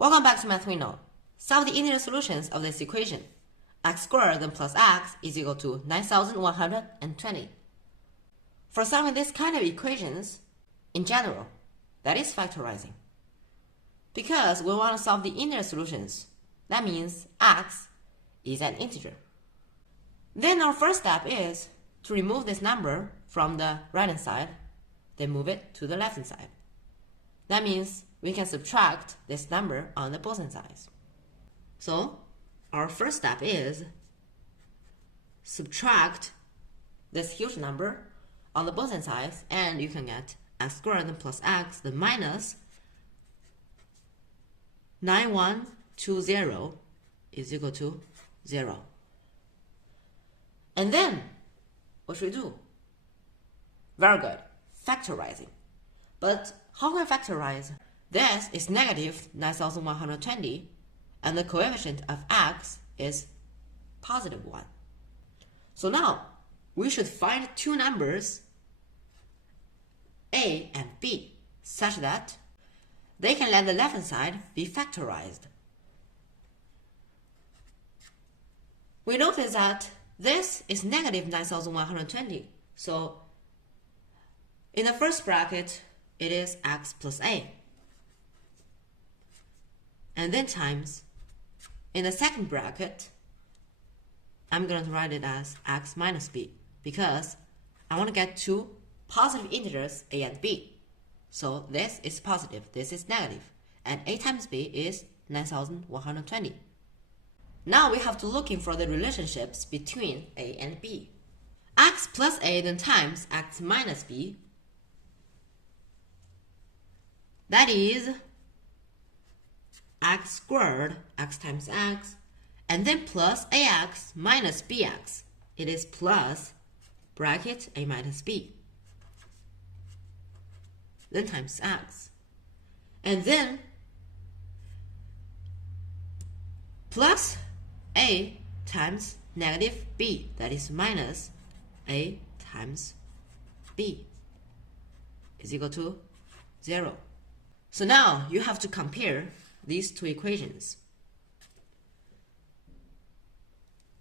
Welcome back to Math We Know. Solve the integral solutions of this equation. X squared then plus x is equal to 9,120. For solving this kind of equations, in general, that is factorizing. Because we want to solve the integral solutions, that means x is an integer. Then our first step is to remove this number from the right-hand side, then move it to the left-hand side. That means we can subtract this number on the both sides. So our first step is subtract this huge number on the both sides, and you can get x squared then plus x then minus 9120 is equal to 0. And then what should we do? Very good, factorizing. But how can I factorize? This is negative 9,120, and the coefficient of x is positive 1. So now, we should find two numbers, a and b, such that they can let the left-hand side be factorized. We notice that this is negative 9,120, so in the first bracket, it is x plus a. And then times, in the second bracket, I'm going to write it as x minus b, because I want to get two positive integers a and b. So this is positive, this is negative, and a times b is 9,120. Now we have to look for the relationships between a and b. X plus a then times x minus b, that is x squared, x times x, and then plus ax minus bx. It is plus bracket a minus b, then times x, and then plus a times negative b, that is minus a times b, is equal to 0. So now you have to compare these two equations.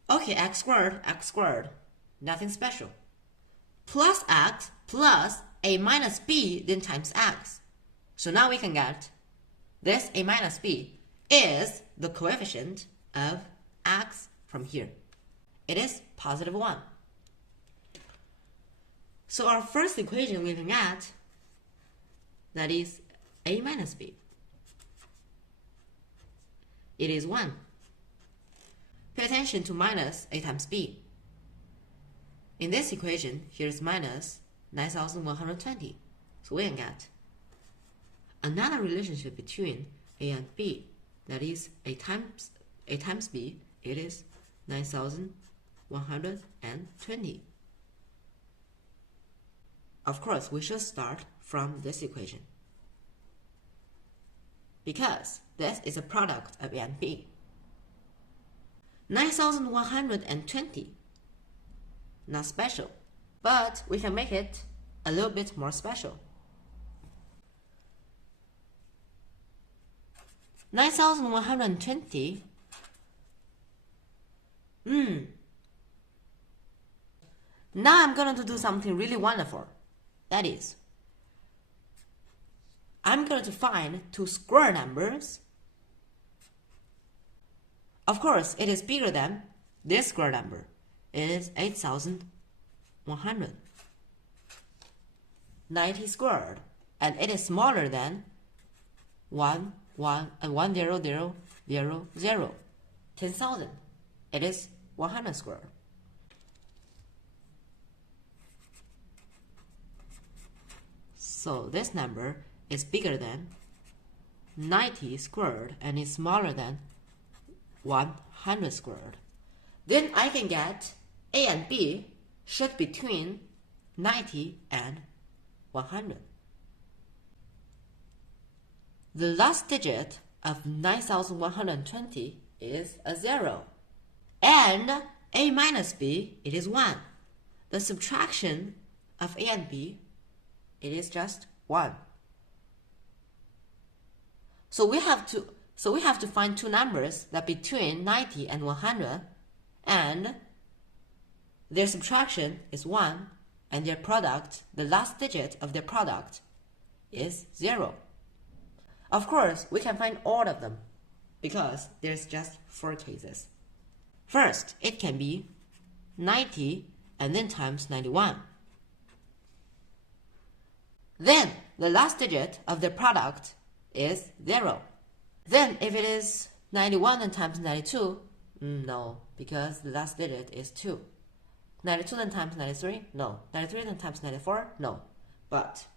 Okay, x squared, nothing special. Plus x plus a minus b then times x. So now we can get this a minus b is the coefficient of x from here. It is positive 1. So our first equation we can get, that is a minus b. It is 1. Pay attention to minus a times b. In this equation, here is minus 9,120. So we can get another relationship between a and b, that is a times b, it is 9,120. Of course, we should start from this equation, because this is a product of a and b. 9,120, not special, but we can make it a little bit more special. 9,120, now I'm going to do something really wonderful. That is, I'm going to find two square numbers. Of course, it is bigger than this square number. It is 8,190 squared, and it is smaller than 1,0,0,0,0. 10,000. It is 100 squared. So this number is bigger than 90 squared and is smaller than 100 squared. Then I can get a and b should between 90 and 100. The last digit of 9,120 is a 0. And a minus b, it is 1. The subtraction of a and b, it is just 1. So we have to So we have to find two numbers that between 90 and 100, and their subtraction is 1, and their product, the last digit of their product, is 0. Of course, we can find all of them because there's just 4 cases. First, it can be 90 and then times 91. Then, the last digit of the product is 0. Then, if it is 91 and times 92, no, because the last digit is 2. 92 then times 93, no. 93 then times 94, no. But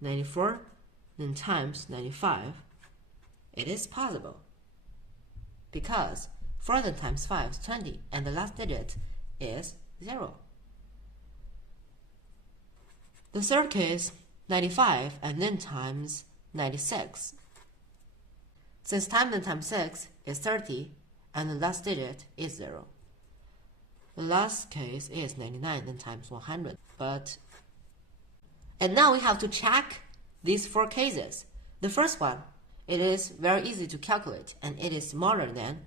94 then times 95, it is possible. Because 4 then times 5 is 20, and the last digit is 0. The third case, 95 and then times 96. Since time then times 6 is 30, and the last digit is 0. The last case is 99 then times 100. And now we have to check these 4 cases. The first one, it is very easy to calculate, and it is smaller than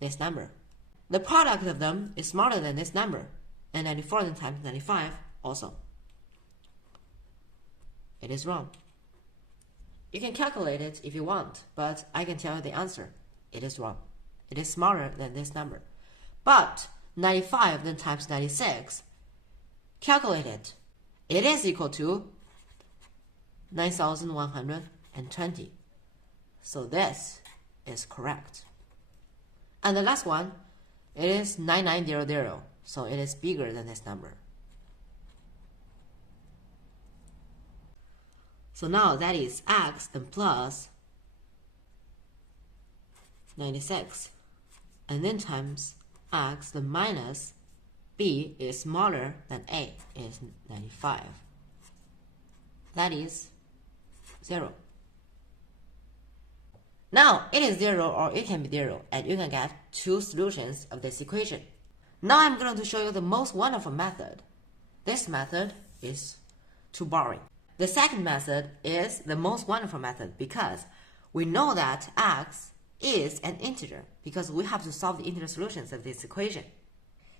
this number. The product of them is smaller than this number, and 94 then times 95 also. It is wrong. You can calculate it if you want, but I can tell you the answer. It is wrong. It is smaller than this number. But 95 then times 96, calculate it. It is equal to 9,120. So this is correct. And the last one, it is 9900, so it is bigger than this number. So now that is x and plus 96, and then times x then minus b is smaller than a is 95. That is 0. Now it is 0 or it can be 0, and you can get 2 solutions of this equation. Now I'm going to show you the most wonderful method. This method is too boring. The second method is the most wonderful method because we know that x is an integer because we have to solve the integer solutions of this equation.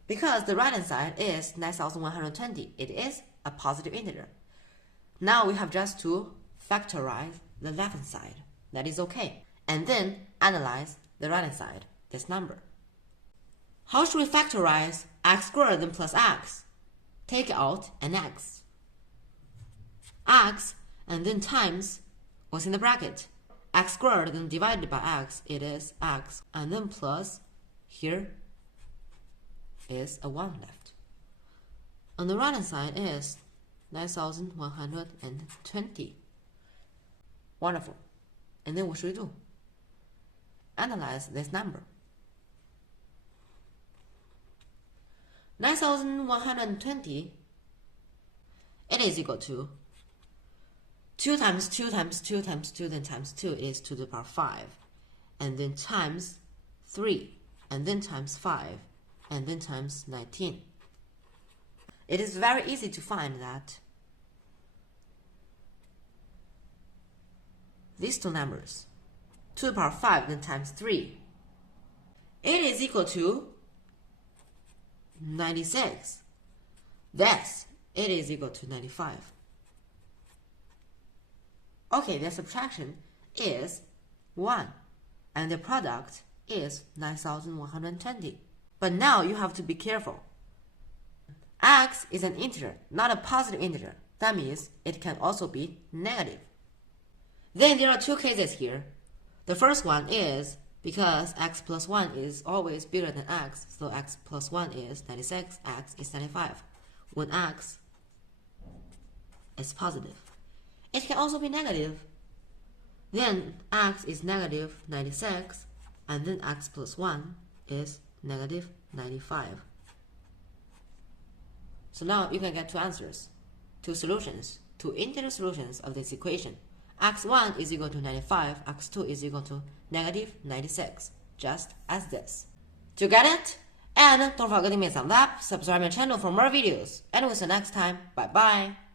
Because the right hand side is 9,120, it is a positive integer. Now we have just to factorize the left hand side. That is okay. And then analyze the right hand side, this number. How should we factorize x squared then plus x? Take out an x. X and then times what's in the bracket. X squared then divided by x, it is x, and then plus, here is a 1 left. On the right hand side is 9,120. Wonderful. And then what should we do? Analyze this number. 9,120, it is equal to 2 times 2 times 2 times 2 then times 2 is 2 to the power 5, and then times 3, and then times 5, and then times 19. It is very easy to find that these two numbers, 2 to the power 5 then times 3, it is equal to 96. Thus, it is equal to 95. Okay, the subtraction is 1, and the product is 9,120. But now you have to be careful. X is an integer, not a positive integer. That means it can also be negative. Then there are 2 cases here. The first one is because x plus 1 is always bigger than x, so x plus 1 is 96, x is 95. When x is positive. It can also be negative. Then x is negative 96, and then x plus 1 is negative 95. So now you can get 2 answers, 2 solutions, 2 integer solutions of this equation. x1 is equal to 95, x2 is equal to negative 96, just as this. Do you get it? And don't forget to give me a thumbs up, subscribe my channel for more videos, and we'll see you next time. Bye bye.